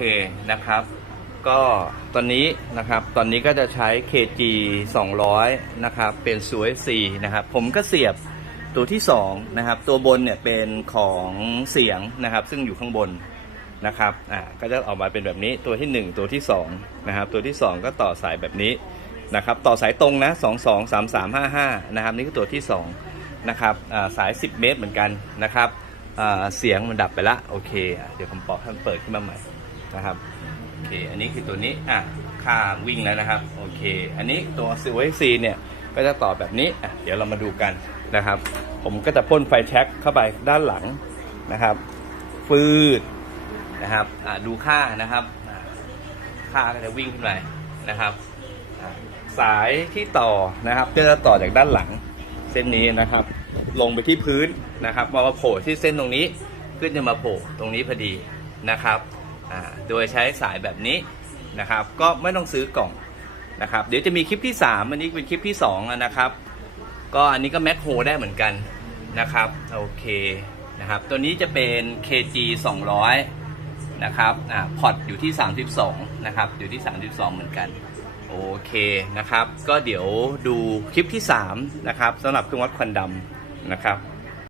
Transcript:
เคนะครับ ก็ตอนนี้นะครับตอนนี้ก็จะใช้ KG 200 นะครับเป็นสวย C นะครับ ผมก็เสียบตัวที่2นะครับตัวบนเนี่ยเป็นของเสียงนะครับ ซึ่งอยู่ข้างบนนะครับอ่าก็จะออกมาเป็นแบบนี้ตัวที่ 1 ตัวที่2นะครับตัวที่ 2 ก็ต่อสายแบบนี้นะครับต่อสายตรงนะ 2 2 3 3 5 5 นะครับ นี่คือตัวที่2นะครับอ่าสาย 10 เมตรเหมือนกันนะครับอ่าเสียงมันดับไปละโอเค เดี๋ยวผมปอกให้มันเปิดขึ้นมาใหม่ นะครับโอเคอันนี้คือตัวนี้อะค่าวิ่งแล้วนะครับโอเค อันนี้ตัวซิวเอซีเนี่ยก็จะต่อแบบนี้อะเดี๋ยวเรามาดูกันนะครับ ผมก็จะพ่นไฟแช็กเข้าไปด้านหลังนะครับ ฟืดนะครับอะดูค่านะครับค่าก็จะวิ่งขึ้นไปนะครับสายที่ต่อนะครับก็จะต่อจากด้านหลังเส้นนี้นะครับ ลงไปที่พื้นนะครับมามาโผล่ที่เส้นตรงนี้ขึ้นจะมาโผล่ตรงนี้พอดีนะครับ โดยใช้สายแบบนี้นะครับ ก็ไม่ต้องซื้อกล่องนะครับ เดี๋ยวจะมีคลิปที่ 3 อันนี้เป็นคลิปที่2อะนะครับ ก็อันนี้ก็แมคโฮได้เหมือนกันนะครับ โอเคนะครับ ตัวนี้จะเป็น KG 200 นะครับอ่าพอร์ตอยู่ที่ 32 นะครับ อยู่ที่ 32 เหมือนกัน โอเคนะครับ ก็เดี๋ยวดูคลิปที่ 3 นะครับสำหรับเครื่องวัดควันดำนะครับ